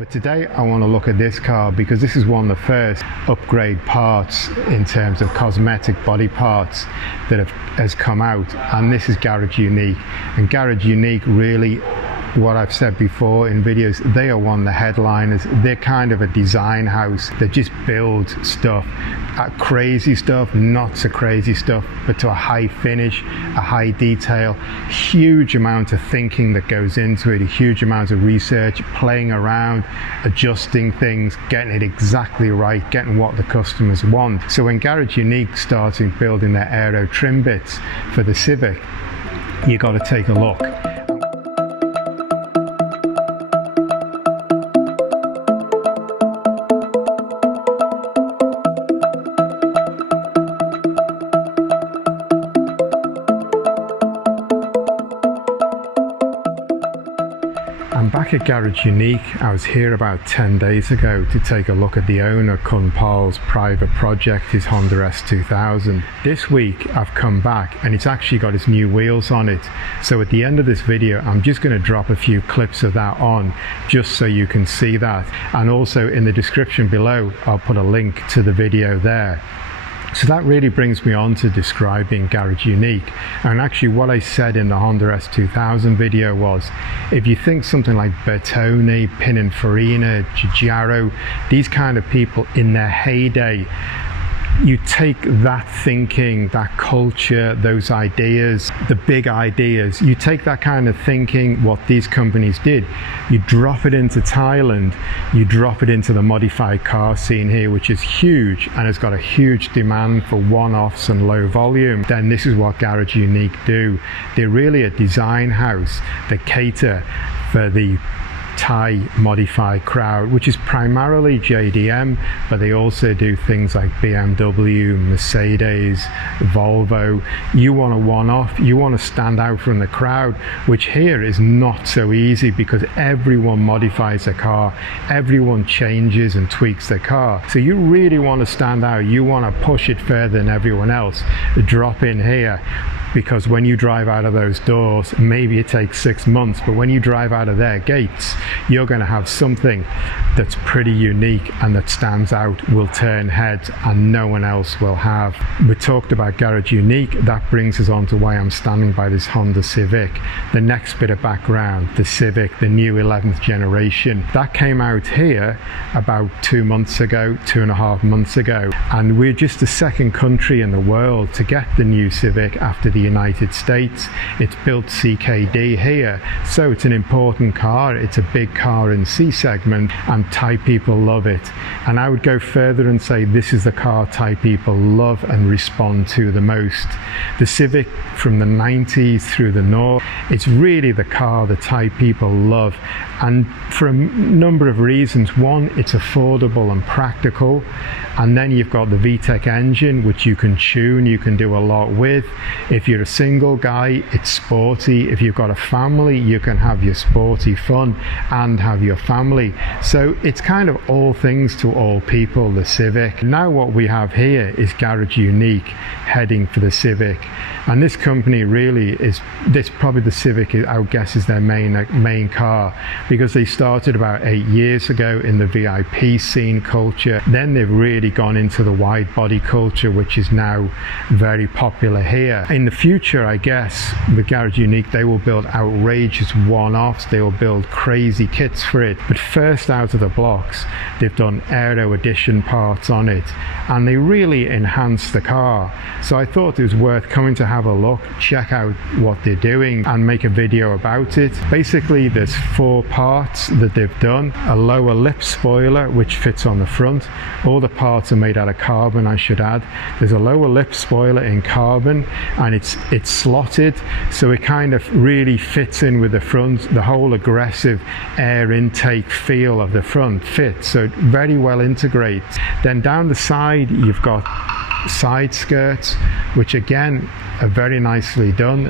But today I want to look at this car because this is one of the first upgrade parts in terms of cosmetic body parts that has come out, and this is Garage Unique. And Garage Unique, really, what I've said before in videos, they are one of the headliners. They're kind of a design house that just build stuff, crazy stuff, not so crazy stuff, but to a high finish, a high detail, huge amount of thinking that goes into it, a huge amount of research, playing around, adjusting things, getting it exactly right, getting what the customers want. So when Garage Unique started building their Aero trim bits for the Civic, you got to take a look. I'm back at Garage Unique. I was here about 10 days ago to take a look at the owner Kun Paul's private project, his Honda S2000. This week I've come back and it's actually got its new wheels on it. So at the end of this video I'm just going to drop a few clips of that on just so you can see that. And also in the description below I'll put a link to the video there. So that really brings me on to describing Garage Unique. And actually what I said in the Honda S2000 video was, if you think something like Bertone, Pininfarina, Giugiaro, these kind of people in their heyday, you take that thinking, that culture, those ideas, the big ideas, you take that kind of thinking, what these companies did, you drop it into Thailand, you drop it into the modified car scene here, which is huge and has got a huge demand for one-offs and low volume. Then this is what Garage Unique do. They're really a design house that cater for the Thai modified crowd, which is primarily JDM, but they also do things like BMW, Mercedes, Volvo. You want a one-off, you want to stand out from the crowd, which here is not so easy because everyone modifies their car, everyone changes and tweaks their car. So you really want to stand out, you want to push it further than everyone else. Drop in here, because when you drive out of those doors, maybe it takes 6 months, but when you drive out of their gates, you're going to have something that's pretty unique and that stands out, will turn heads, and no one else will have. We talked about Garage Unique. That brings us on to why I'm standing by this Honda Civic. The next bit of background, the Civic, the new 11th generation, that came out here about 2 months ago, 2.5 months ago, and we're just the second country in the world to get the new Civic after the United States. It's built CKD here, so it's an important car. It's a big car in C segment and Thai people love it. And I would go further and say this is the car Thai people love and respond to the most. The Civic from the 90s through the north, it's really the car the Thai people love, and for a number of reasons. One, it's affordable and practical, and then you've got the VTEC engine which you can tune, you can do a lot with. If you're a single guy, it's sporty. If you've got a family, you can have your sporty fun and have your family. So it's kind of all things to all people, the Civic. Now what we have here is Garage Unique heading for the Civic, and this company really is, probably the Civic, I would guess, is their main car, because they started about 8 years ago in the VIP scene culture. Then they've really gone into the wide body culture, which is now very popular here. In the future, I guess, with Garage Unique, they will build outrageous one-offs, they will build crazy kits for it. But first out of the blocks, they've done Aero edition parts on it, and they really enhance the car. So I thought it was worth coming to have a look, check out what they're doing and make a video about it. Basically there's 4 parts that they've done. A lower lip spoiler which fits on the front. All the parts are made out of carbon, I should add. There's a lower lip spoiler in carbon and it's slotted, so it kind of really fits in with the front. The whole aggressive air intake feel of the front fits, so it very well integrates. Then down the side you've got side skirts, which again are very nicely done.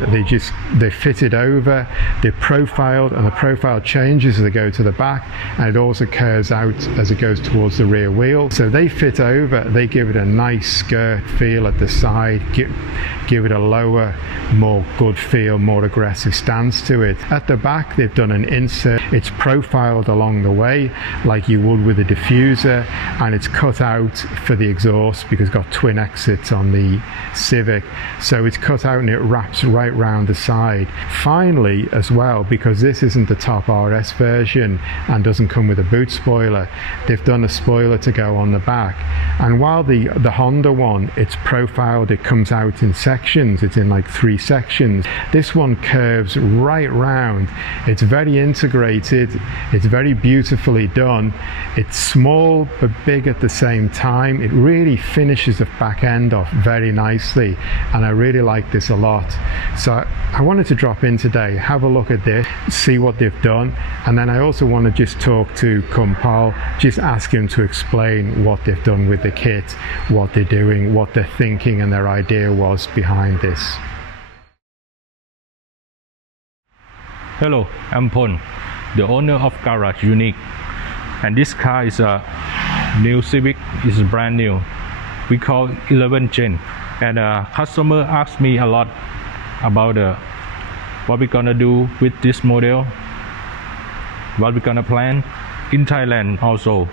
They're fitted over, they're profiled, and the profile changes as they go to the back, and it also curves out as it goes towards the rear wheel. So they fit over, they give it a nice skirt feel at the side, give it a lower, more good feel, more aggressive stance to it. At the back they've done an insert, it's profiled along the way like you would with a diffuser, and it's cut out for the exhaust because it's got twin exits on the Civic, so it's cut out and it wraps right round the side. Finally as well, because this isn't the top RS version and doesn't come with a boot spoiler, they've done a spoiler to go on the back. And while the Honda one, it's profiled, it comes out in sections, it's in like 3 sections, this one curves right round. It's very integrated, it's very beautifully done, it's small but big at the same time. It really finishes the back end off very nicely, and I really like this a lot. So I wanted to drop in today, have a look at this, see what they've done, and then I also want to just talk to Kumpal, just ask him to explain what they've done with the kit, what they're doing, what they're thinking, and their idea was behind this. Hello, I'm Pon, the owner of Garage Unique, and this car is a new Civic, it's brand new. We call 11 Gen, and customer asked me a lot about what we're gonna do with this model, what we're gonna plan. In Thailand also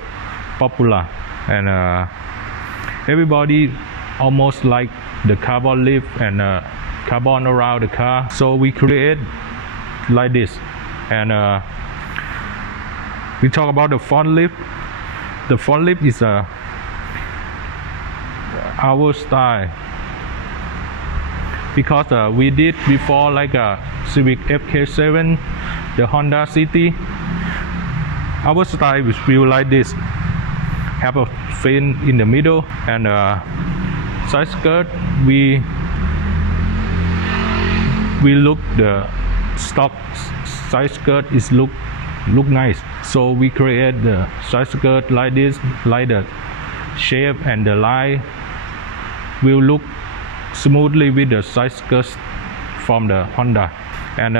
popular, and everybody almost like the carbon lip and carbon around the car, so we create like this. And we talk about the front lip. The front lip is our style, because we did before like a Civic FK7, the Honda City. Our style is feel like this, have a fin in the middle, and side skirt we look the stock side skirt is look nice, so we create the side skirt like this, like the shape and the line will look smoothly with the side skirts from the Honda. And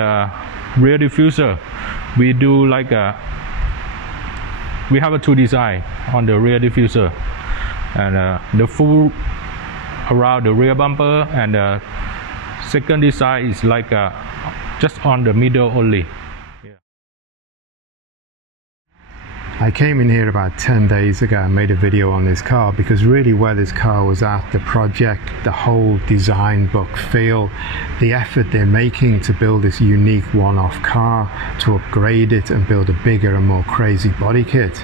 rear diffuser, we do like we have a 2 design on the rear diffuser, and the full around the rear bumper, and the second design is like just on the middle only. I came in here about 10 days ago and made a video on this car because really where this car was at, the project, the whole design book feel, the effort they're making to build this unique one-off car, to upgrade it and build a bigger and more crazy body kit.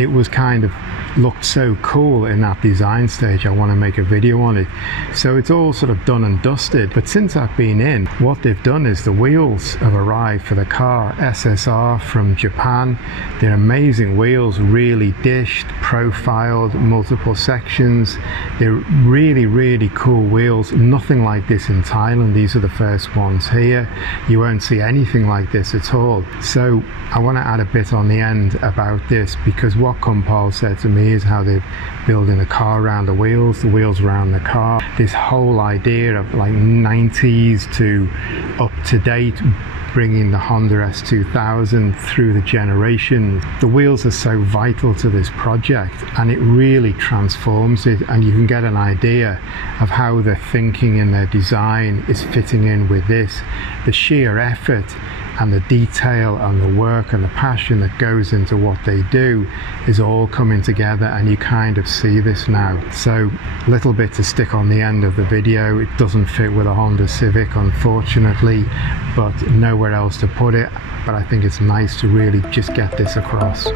It was kind of looked so cool in that design stage. I want to make a video on it. So it's all sort of done and dusted, but since I've been in, what they've done is the wheels have arrived for the car, SSR from Japan. They're amazing wheels, really dished, profiled, multiple sections. They're really cool wheels. Nothing like this in Thailand. These are the first ones here. You won't see anything like this at all. So I want to add a bit on the end about this, because what Kumpal said to me is how they're building the car around the wheels around the car. This whole idea of like 90s to up to date, bringing the Honda S2000 through the generations. The wheels are so vital to this project, and it really transforms it, and you can get an idea of how they're thinking in their design is fitting in with this. The sheer effort and the detail and the work and the passion that goes into what they do is all coming together, and you kind of see this now. So a little bit to stick on the end of the video. It doesn't fit with a Honda Civic, unfortunately, but nowhere else to put it. But I think it's nice to really just get this across.